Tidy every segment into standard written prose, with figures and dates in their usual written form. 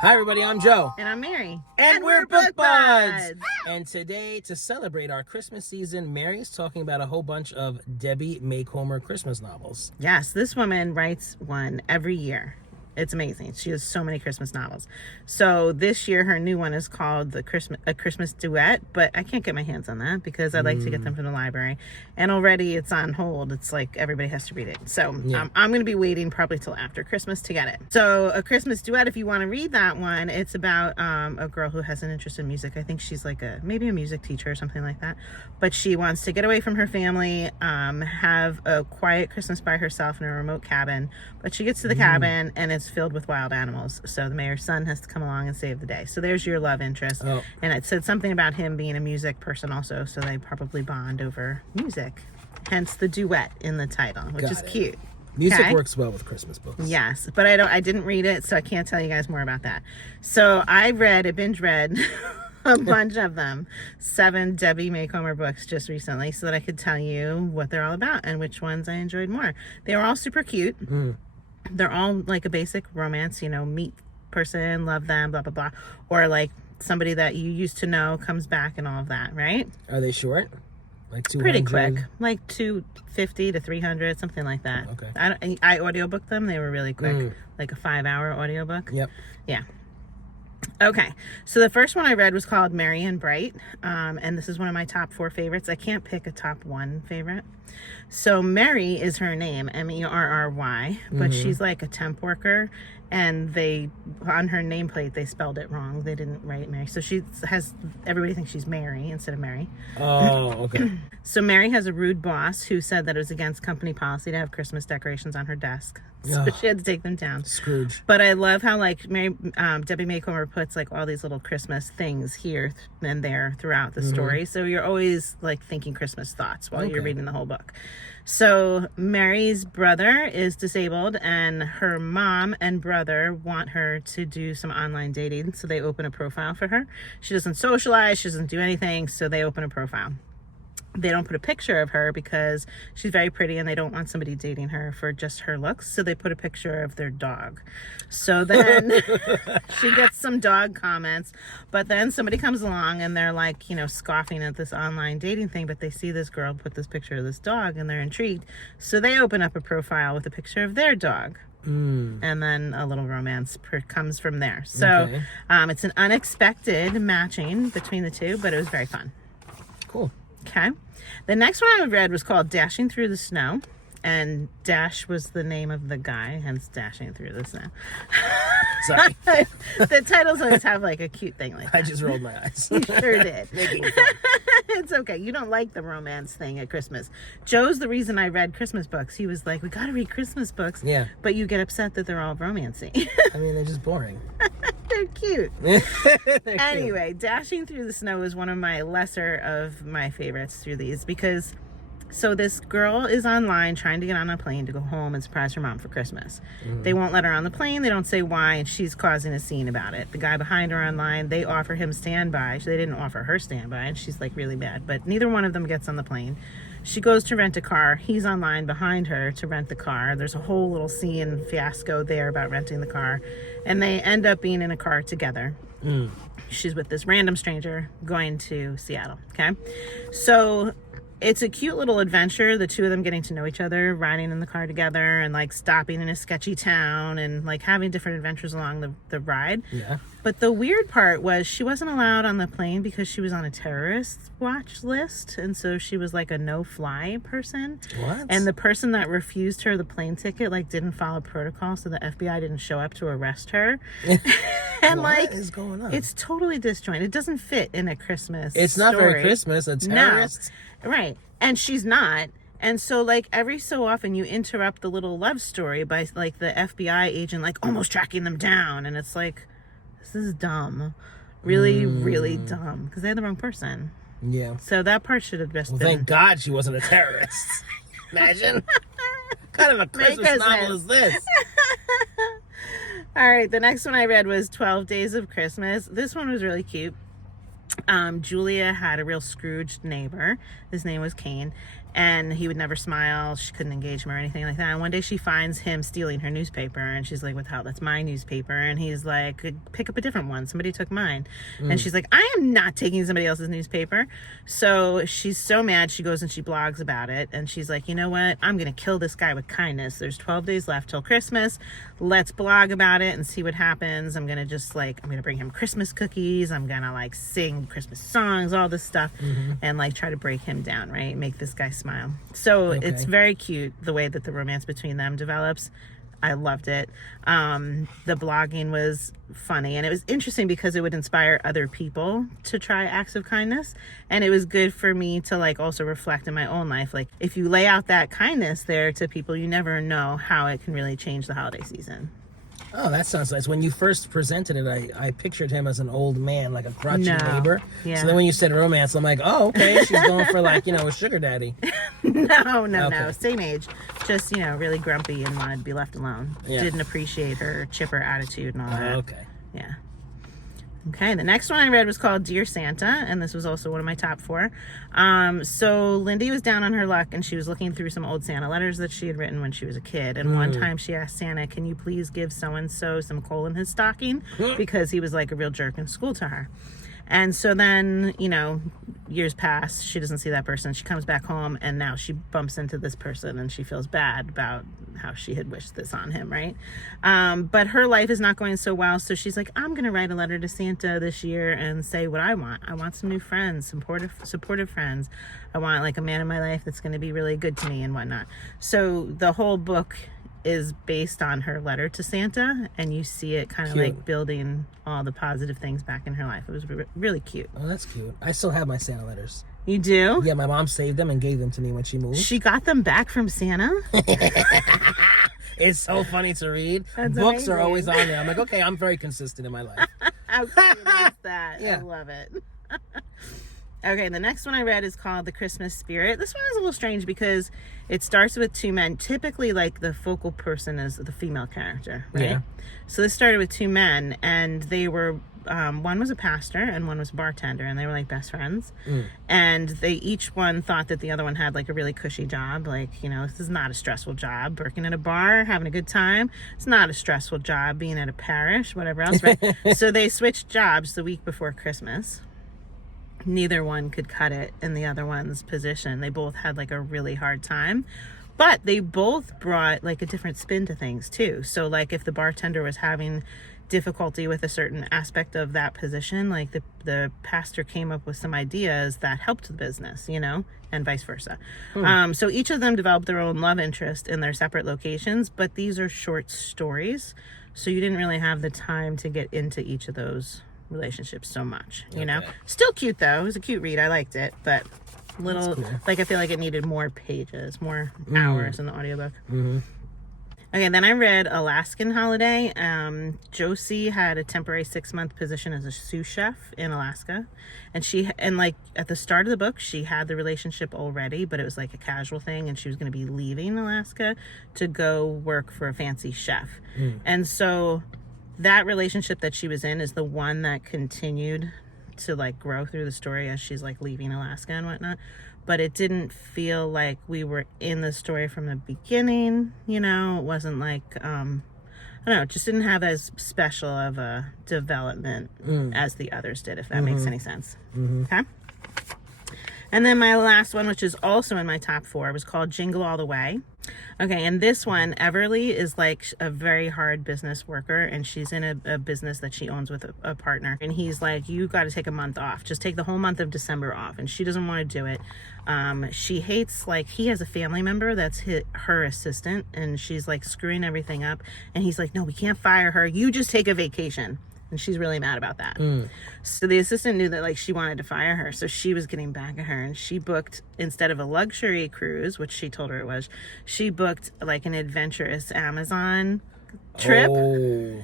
Hi everybody, I'm Joe. And I'm Mary. And we're Book Buds! And today, to celebrate our Christmas season, Mary is talking about a whole bunch of Debbie Macomber Christmas novels. Yes, this woman writes one every year. It's amazing. She has so many Christmas novels. So this year, her new one is called A Christmas Duet, but I can't get my hands on that because I'd like to get them from the library. And already it's on hold. It's like everybody has to read it. So I'm going to be waiting probably till after Christmas to get it. So A Christmas Duet, if you want to read that one, it's about a girl who has an interest in music. I think she's like maybe a music teacher or something like that. But she wants to get away from her family, have a quiet Christmas by herself in a remote cabin. But she gets to the cabin and it's filled with wild animals, so the mayor's son has to come along and save the day. So there's your love interest. And it said something about him being a music person also, so they probably bond over music, hence the duet in the title, which is cute. Music works well with Christmas books. Yes, but I didn't read it, so I can't tell you guys more about that. So I binge read a bunch of them, 7 Debbie Macomber books just recently, so that I could tell you what they're all about and which ones I enjoyed more. They were all super cute. They're all like a basic romance, you know, meet person, love them, blah, blah, blah. Or like somebody that you used to know comes back and all of that, right? Are they short? Like 200? Pretty quick. Like 250 to 300, something like that. Okay. I audiobooked them. They were really quick. Like a 5-hour audiobook. Yep. Yeah. Okay, so the first one I read was called Merry and Bright, and this is one of my top 4 favorites. I can't pick a top 1 favorite. So Mary is her name, Merry, but she's like a temp worker, and on her nameplate they spelled it wrong. They didn't write Mary, so everybody thinks she's Mary instead of Mary. Oh, okay. So Mary has a rude boss who said that it was against company policy to have Christmas decorations on her desk. So she had to take them down. Scrooge. But I love how like Debbie Macomber puts like all these little Christmas things here and there throughout the story. So you're always like thinking Christmas thoughts while you're reading the whole book. So Mary's brother is disabled and her mom and brother want her to do some online dating. So they open a profile for her. She doesn't socialize. She doesn't do anything. So they open a profile. They don't put a picture of her because she's very pretty and they don't want somebody dating her for just her looks. So they put a picture of their dog. So then she gets some dog comments, but then somebody comes along and they're like, you know, scoffing at this online dating thing, but they see this girl put this picture of this dog and they're intrigued. So they open up a profile with a picture of their dog. And then a little romance comes from there. So it's an unexpected matching between the two, but it was very fun. Cool. Okay. The next one I read was called Dashing Through the Snow. And Dash was the name of the guy, hence Dashing Through the Snow. Sorry. The titles always have like a cute thing like that. I just rolled my eyes. You sure did. Making fun. It's okay. You don't like the romance thing at Christmas. Joe's the reason I read Christmas books. He was like, we got to read Christmas books. Yeah. But you get upset that they're all romancy. I mean, they're just boring. They're cute. Anyway, Dashing Through the Snow is one of my lesser of my favorites through these because so this girl is online trying to get on a plane to go home and surprise her mom for Christmas. They won't let her on the plane. They don't say why, and she's causing a scene about it. The guy behind her online, they offer him standby. They didn't offer her standby, and she's like really mad. But neither one of them gets on the plane. She goes to rent a car. He's online behind her to rent the car. There's a whole little scene fiasco there about renting the car. And they end up being in a car together. She's with this random stranger going to Seattle. Okay. So it's a cute little adventure, the two of them getting to know each other, riding in the car together and like stopping in a sketchy town and like having different adventures along the ride. Yeah. But the weird part was she wasn't allowed on the plane because she was on a terrorist watch list. And so she was like a no-fly person. What? And the person that refused her the plane ticket like didn't follow protocol, so the FBI didn't show up to arrest her. And what is going on? It's totally disjointed. It doesn't fit in a Christmas It's not story. very Christmas. A terrorist. No. Right. And she's not. And so, like, every so often you interrupt the little love story by, like, the FBI agent, like, almost tracking them down. And it's like, this is dumb. Really, really dumb. Because they had the wrong person. Yeah. So that part should have just been... Thank God she wasn't a terrorist. Imagine. What kind of a Christmas novel is this? All right, the next one I read was 12 Days of Christmas. This one was really cute. Julia had a real Scrooged neighbor. His name was Cain. and he would never smile. She couldn't engage him or anything like that. And one day she finds him stealing her newspaper, and she's like, what the hell, that's my newspaper. And he's like, pick up a different one, somebody took mine. And she's like, I am not taking somebody else's newspaper. So she's so mad, she goes and she blogs about it, and she's like, you know what, I'm gonna kill this guy with kindness. There's 12 days left till Christmas. Let's blog about it and see what happens. I'm gonna bring him Christmas cookies, I'm gonna like sing Christmas songs, all this stuff, and like try to break him down, right, make this guy smile. So it's very cute the way that the romance between them develops. I loved it. The blogging was funny, and it was interesting because it would inspire other people to try acts of kindness, and it was good for me to like also reflect in my own life. Like, if you lay out that kindness there to people, you never know how it can really change the holiday season. Oh, that sounds nice. When you first presented it, I pictured him as an old man, like a crotchety neighbor. Yeah. So then when you said romance, I'm like, oh, okay, she's going for like, a sugar daddy. No. Same age. Just, really grumpy and wanted to be left alone. Yeah. Didn't appreciate her chipper attitude and all that. Okay. Yeah. Okay, the next one I read was called Dear Santa, and this was also one of my top 4. So Lindy was down on her luck, and she was looking through some old Santa letters that she had written when she was a kid. And one time she asked Santa, can you please give so-and-so some coal in his stocking? Because he was like a real jerk in school to her. And so then, years pass, she doesn't see that person. She comes back home, and now she bumps into this person, and she feels bad about how she had wished this on him, right? But her life is not going so well, so she's like, I'm going to write a letter to Santa this year and say what I want. I want some new friends, supportive friends. I want, like, a man in my life that's going to be really good to me and whatnot. So the whole book is based on her letter to Santa, and you see it kind of like building all the positive things back in her life. It was really cute. Oh, that's cute. I still have my Santa letters. You do? Yeah, my mom saved them and gave them to me when she moved. She got them back from Santa? It's so funny to read. That's Books amazing. are always on there. I'm like, okay, I'm very consistent in my life. How cute is that? Yeah. I love it. Okay, the next one I read is called The Christmas Spirit. This one is a little strange because it starts with 2 men. Typically, like, the focal person is the female character, right? Yeah. So this started with 2 men, and they were, one was a pastor and one was a bartender, and they were like best friends. And they each one thought that the other one had like a really cushy job. Like, this is not a stressful job. Working at a bar, having a good time. It's not a stressful job being at a parish, whatever else, right? So they switched jobs the week before Christmas. Neither one could cut it in the other one's position. They both had like a really hard time, but they both brought like a different spin to things too. So like if the bartender was having difficulty with a certain aspect of that position, like the pastor came up with some ideas that helped the business, and vice versa. So each of them developed their own love interest in their separate locations, but these are short stories, so you didn't really have the time to get into each of those relationships so much, Still cute though. It was a cute read. I liked it, but little cool. Like I feel like it needed more pages, more hours in the audiobook. Okay, then I read Alaskan Holiday. Josie had a temporary 6-month position as a sous chef in Alaska, and like at the start of the book she had the relationship already, but it was like a casual thing, and she was going to be leaving Alaska to go work for a fancy chef. And so that relationship that she was in is the one that continued to like grow through the story as she's like leaving Alaska and whatnot. But it didn't feel like we were in the story from the beginning, It wasn't like, I don't know, it just didn't have as special of a development as the others did, if that makes any sense. Okay? And then my last one, which is also in my top 4, was called Jingle All the Way. Okay, and this one, Everly is like a very hard business worker, and she's in a business that she owns with a partner. And he's like, you got to take a month off. Just take the whole month of December off. And she doesn't want to do it. She hates, like, he has a family member that's her assistant, and she's like screwing everything up. And he's like, no, we can't fire her. You just take a vacation. And she's really mad about that. So the assistant knew that like she wanted to fire her, so she was getting back at her, and she booked, instead of a luxury cruise, which she told her it was, she booked like an adventurous Amazon trip. Oh.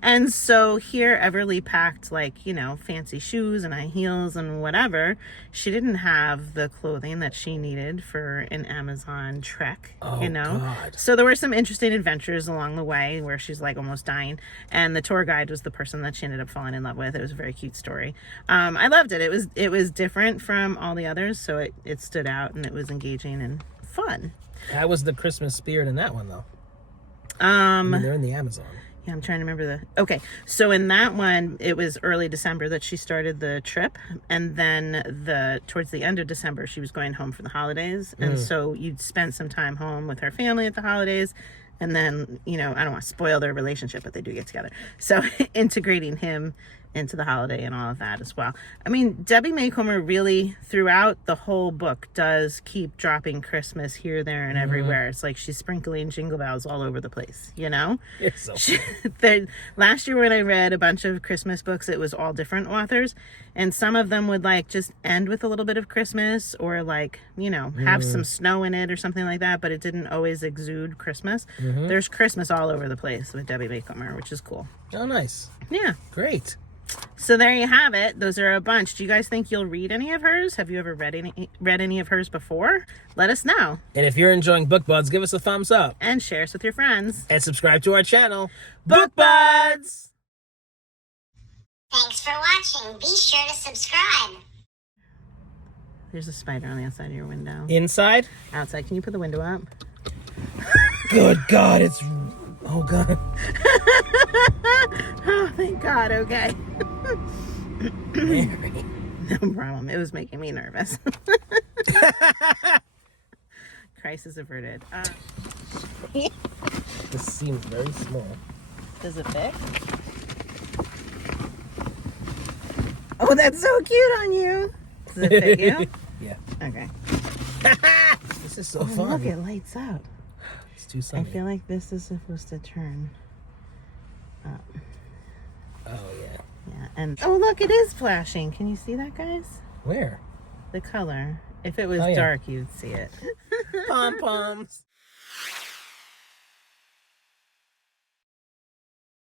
And so here Everly packed like, you know, fancy shoes and high heels and whatever. She didn't have the clothing that she needed for an Amazon trek, you know. God. So there were some interesting adventures along the way where she's like almost dying. And the tour guide was the person that she ended up falling in love with. It was a very cute story. I loved it. It was different from all the others, so it stood out and it was engaging and fun. How was the Christmas spirit in that one though? I mean, they're in the Amazon. Yeah, I'm trying to remember okay. So in that one, it was early December that she started the trip, and then towards the end of December, she was going home for the holidays, and so you'd spend some time home with her family at the holidays, and then, you know, I don't want to spoil their relationship, but they do get together. So integrating him into the holiday and all of that as well. I mean, Debbie Macomber really, throughout the whole book, does keep dropping Christmas here, there, and everywhere. It's like she's sprinkling jingle bells all over the place, you know? It's so Last year when I read a bunch of Christmas books, it was all different authors, and some of them would like just end with a little bit of Christmas or like, you know, have some snow in it or something like that, but it didn't always exude Christmas. There's Christmas all over the place with Debbie Macomber, which is cool. Oh, nice. Yeah. Great. So there you have it. Those are a bunch. Do you guys think you'll read any of hers? Have you ever read any of hers before? Let us know. And if you're enjoying Book Buds, give us a thumbs up. And share us with your friends. And subscribe to our channel, Book Buds! Thanks for watching. Be sure to subscribe. There's a spider on the outside of your window. Inside? Outside. Can you put the window up? Good God, it's... Oh, God. Oh, thank God. Okay. Mary. No problem. It was making me nervous. Crisis averted. This seems very small. Does it fit? Oh, that's so cute on you. Does it fit you? Yeah. Okay. This is so Oh, fun. look, it lights up. It's too sunny. I feel like this is supposed to turn up. Oh, yeah. Yeah, and oh, look, it is flashing. Can you see that, guys? Where? The color. If it was Oh, yeah. dark, you'd see it. Pom-poms.